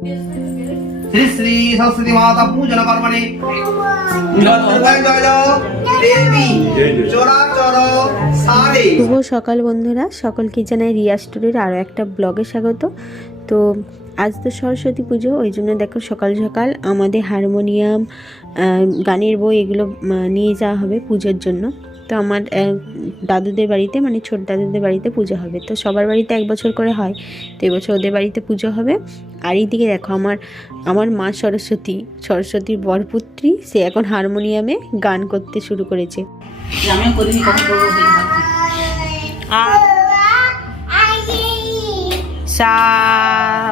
শ্রী শ্রী সরস্বতী মাতা পূজন কর্মণে দেবী চরাচর সারে। শুভ সকাল বন্ধুরা, সকলকে জানাই রিয়া স্টোরির আরও একটা ব্লগে স্বাগত। তো আজ তো সরস্বতী পুজো, ওই জন্য দেখো সকাল সকাল আমাদের হারমোনিয়াম, গানের বই এগুলো নিয়ে যাওয়া হবে পুজোর জন্য। তো আমার দাদুদের বাড়িতে, মানে ছোট দাদুদের বাড়িতে পুজো হবে। তো সবার বাড়িতে এক বছর করে হয়, তো এবছর ওদের বাড়িতে পুজো হবে। আর এইদিকে দেখো আমার মা সরস্বতীর বরপুত্রী, সে এখন হারমোনিয়ামে গান করতে শুরু করেছে।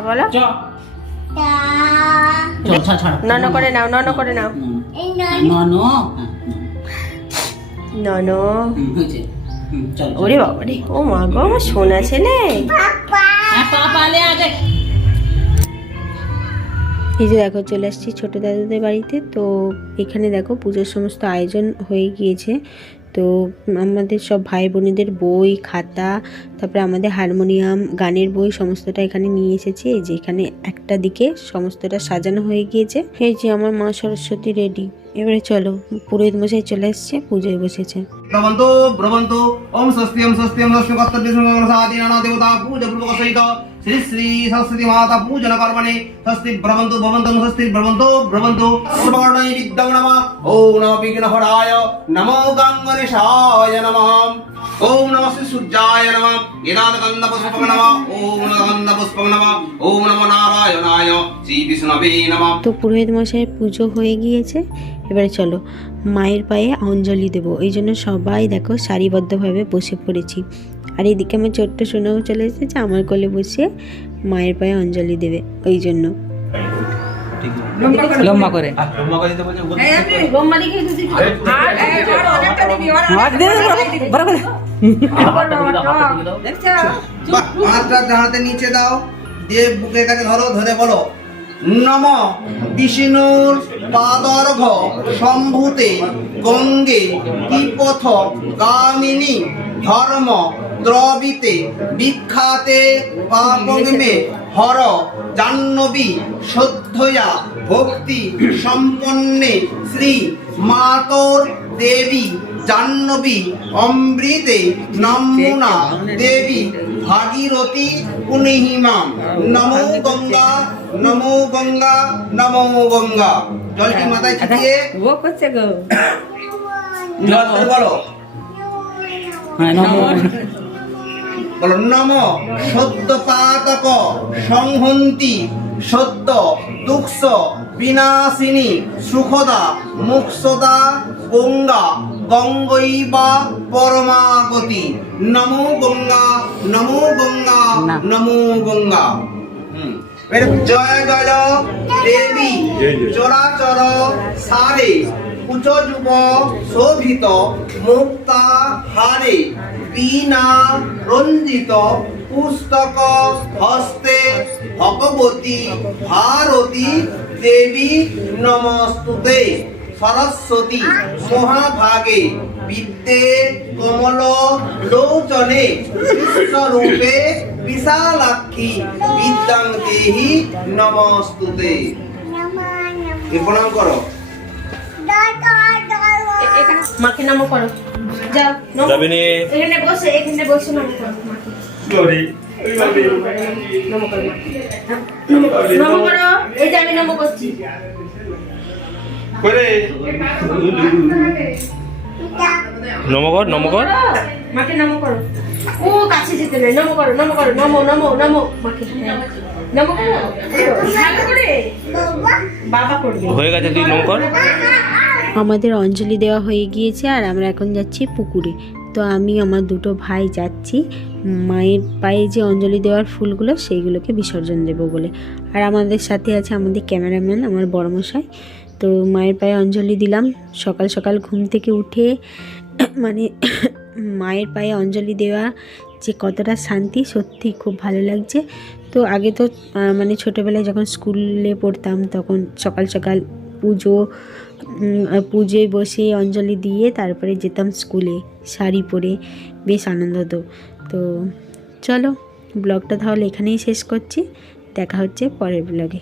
বলো নন করে নাও, নন করে নাও, নন। ওরে বাবা রে, ও মা গো, আমার সোনা ছেলে। এই যে দেখো চলে আসছি ছোট দাদুদের বাড়িতে। তো এখানে দেখো পুজোর সমস্ত আয়োজন হয়ে গিয়েছে। তো আমাদের সব ভাই বোনেদের বই, খাতা, তারপরে আমাদের হারমোনিয়াম, গানের বই সমস্তটা এখানে নিয়ে এসেছি। এই যে এখানে একটা দিকে সমস্তটা সাজানো হয়ে গিয়েছে। এই যে আমার মা সরস্বতী রেডি। এবারে চলো, পুরোহিত মশাই চলে এসছে, পুজোয় বসেছে। ব্রবন্ত ব্রবন্ত ওম স্বস্তি ওম স্বস্তি ওম স্বস্তি কর্তব্য সাদি নানা দেবতা পূজা পূর্বক সহিত শ্রী শ্রী সরস্বতী মাতা পূজন কর্মণে স্বস্তি ব্রবন্ত ভবন্ত স্বস্তি ব্রবন্ত ব্রবন্ত সুবর্ণৈ বিদ্যাং নমঃ। ওম নমঃ বিঘ্নহরায় নমো গঙ্গনেশায় নমঃ। ওম নমঃ সূর্যায় নমঃ। এদানগন্ধ পুষ্পং নমঃ। ওম নমঃ পুষ্পং নমঃ। ওম নমঃ নারায়ণায় শ্রী বিষ্ণবে নমঃ। তো পুরোহিত মশাইয়ের পুজো হয়ে গিয়েছে। এবারে চলো মায়ের পায়ে অঞ্জলি দেবো, এই জন্য সবাই দেখো সারিবদ্ধভাবে বসে পড়েছি। আর এইদিকে আমার ছোট্ট সোনাও চলে এসেছে, আমার কোলে বসে মায়ের পায়ে অঞ্জলি দেবে, ওই জন্য। লম্বা করে হাতে নিচে দাও, দিয়ে বুকের কাছে ধরো, ধরে বলো নম বিষ্ণুর পাদর্ঘ সম্ভূতে গঙ্গে কিপথ গামিনী ধর্ম দ্রবিতে বিখ্যাতে পাপগ্মে হর জাহ্নবী শ্রদ্ধয়া ভক্তি সম্পন্নে শ্রী মাতর দেবী জাহ্নবী অমৃতে নমুনা দেবী ভাগীরথী পুনিহিমাম। নমো গঙ্গা নমো গঙ্গা নমো গঙ্গা। জলটি মাথায় ছিটিয়ে বলো বলো নম সদ্য পাতক সংহন্তি সদ্য দুঃখ বিনাশিনী সুখদা মুক্ষদা গঙ্গা গঙ্গৈবা পরমাগতি। নমো গঙ্গা নমো গঙ্গা নমো গঙ্গা। জয় জয় দেবী চরাচর সারে উচ্চ যুব শোভিত মুক্তা হারে বীণা রঞ্জিত পুস্তক হস্তে ভগবতী ভারতী দেবী নমস্তুতে। সরস্বতী মহাভাগে বিদ্যে কমল লোচনে বিশ্বরূপে বিশালাক্ষী বিদ্যাং দেহি নমস্তুতে। প্রণাম করো, মাকে নমো করো, যাও এখানে বসে, এখানে বসে নমো করো, নমো করো, নমো করো। এই যে আমি নমো করছি। নমকর নমকর মাকে নমো করো। ও কাছে যেতে নেই, নমো করো, নমো করো, নমো নমো নমো মাকে নমো করো। ভালো করে বাবা করবে, হয়ে গেছে, তুই নমকর। আমাদের অঞ্জলি দেওয়া হয়ে গিয়েছে, আর আমরা এখন যাচ্ছি পুকুরে। তো আমি আমার দুটো ভাই যাচ্ছি মায়ের পায়ে যে অঞ্জলি দেওয়ার ফুলগুলো সেইগুলোকে বিসর্জন দেবো বলে। আর আমাদের সাথে আছে আমাদের ক্যামেরাম্যান, আমার বড়মশাই। তো মায়ের পায়ে অঞ্জলি দিলাম সকাল সকাল ঘুম থেকে উঠে। মানে মায়ের পায়ে অঞ্জলি দেওয়া যে কতটা শান্তি, সত্যি খুব ভালো লাগছে। তো আগে তো মানে ছোটোবেলায় যখন স্কুলে পড়তাম তখন সকাল সকাল পুজোয় বসে অঞ্জলি দিয়ে তারপরে যেতাম স্কুলে শাড়ি পরে, বেশ আনন্দ হতো। তো চলো ব্লগটা তাহলে এখানেই শেষ করছি, দেখা হচ্ছে পরের ব্লগে।